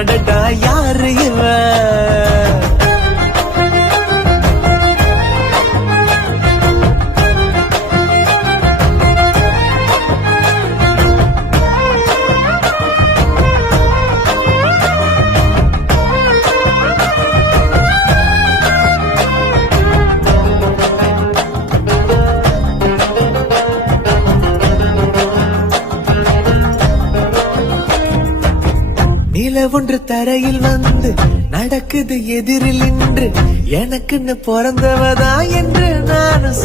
அடடா யாரு இவன்? நில ஒன்று தரையில் வந்து நடக்குது எதிரில் நின்று எனக்குன்னு பிறந்தவதா என்று நானும்